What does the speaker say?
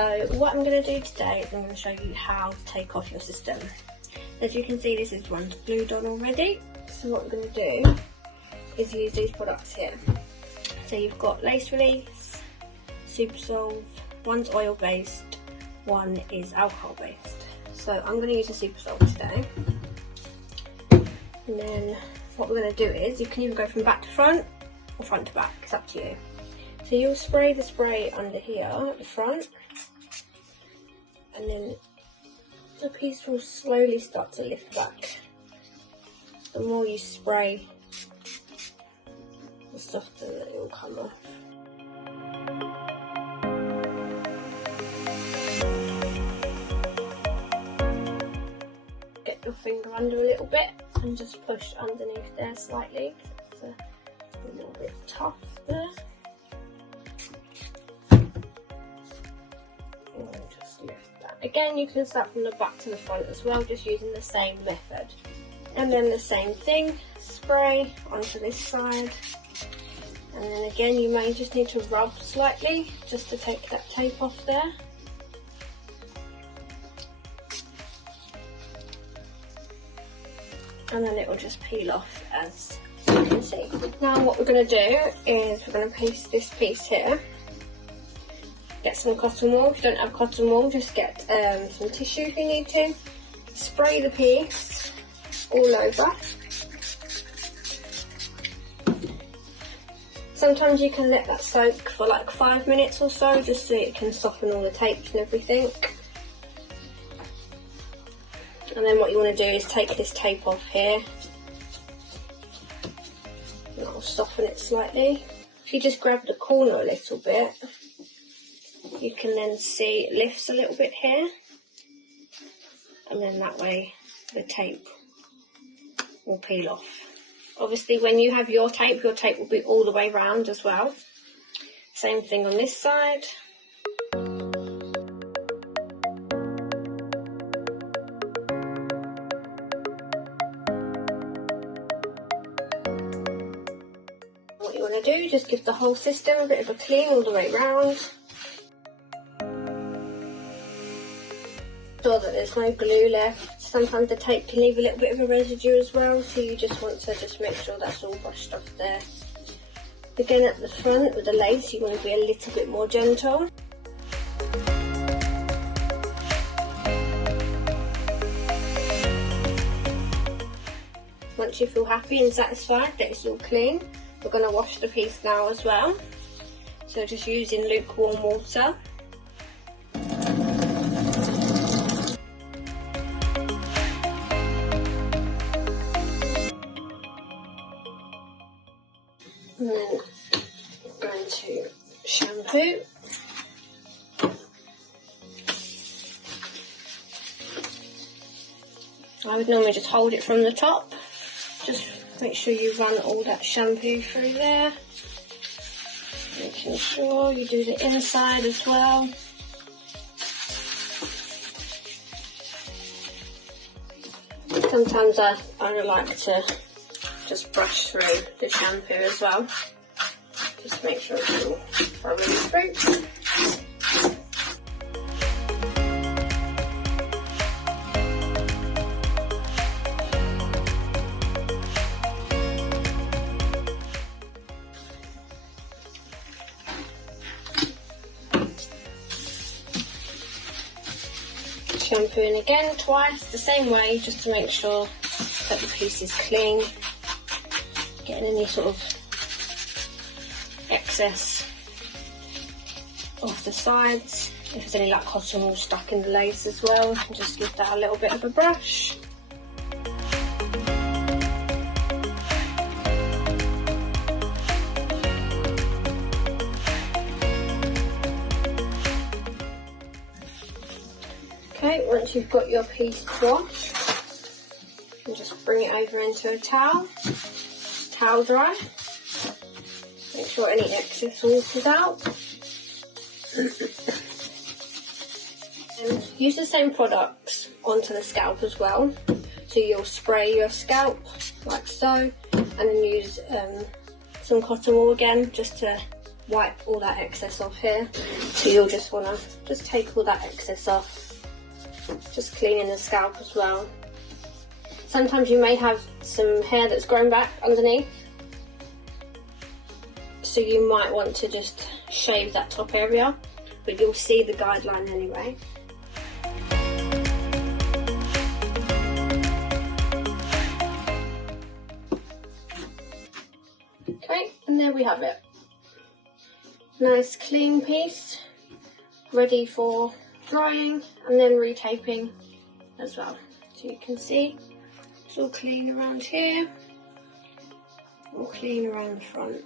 So what I'm going to do today is I'm going to show you how to take off your system. As you can see, this is one glued on already. So what I'm going to do is use these products here. So you've got lace release, super solve, one's oil based, one is alcohol based. So I'm going to use the super solve today. And then what we're going to do is, you can either go from back to front or front to back, it's up to you. So you'll spray the spray under here at the front, and then the piece will slowly start to lift back. The more you spray, the softer it will come off. Get your finger under a little bit and just push underneath there slightly. It's a little bit tough there. And just lift that. Again, you can start from the back to the front as well, just using the same method. And then the same thing, spray onto this side. And then again, you may just need to rub slightly just to take that tape off there. And then it will just peel off, as you can see. Now what we're going to do is we're going to paste this piece here. Get some cotton wool. If you don't have cotton wool, just get some tissue if you need to. Spray the piece all over. Sometimes you can let that soak for like 5 minutes or so, just so it can soften all the tapes and everything. And then what you want to do is take this tape off here, and that will soften it slightly. If you just grab the corner a little bit, you can then see it lifts a little bit here, and then that way the tape will peel off. Obviously when you have your tape will be all the way round as well. Same thing on this side. What you want to do, just give the whole system a bit of a clean all the way round. Sure that there's no glue left. Sometimes the tape can leave a little bit of a residue as well, so you just want to just make sure that's all brushed off there. Again, at the front with the lace, you want to be a little bit more gentle. Once you feel happy and satisfied that it's all clean, we're going to wash the piece now as well. So just using lukewarm water. And then I'm going to shampoo. I would normally just hold it from the top. Just make sure you run all that shampoo through there. Making sure you do the inside as well. Sometimes I like to just brush through the shampoo as well, just to make sure it's all thoroughly through. Shampooing again twice, the same way, just to make sure that the piece is clean. Getting any sort of excess off the sides. If there's any like cotton wool stuck in the lace as well, just give that a little bit of a brush. Okay, once you've got your piece washed, you can just bring it over into a towel. Towel dry. Make sure any excess water's out. And use the same products onto the scalp as well. So you'll spray your scalp like so, and then use some cotton wool again just to wipe all that excess off here. So you'll just want to just take all that excess off, just cleaning the scalp as well. Sometimes you may have some hair that's grown back underneath, so you might want to just shave that top area, but you'll see the guideline anyway. Okay, and there we have it. Nice clean piece, ready for drying and then retaping as well. So you can see it's all clean around here, all clean around the front.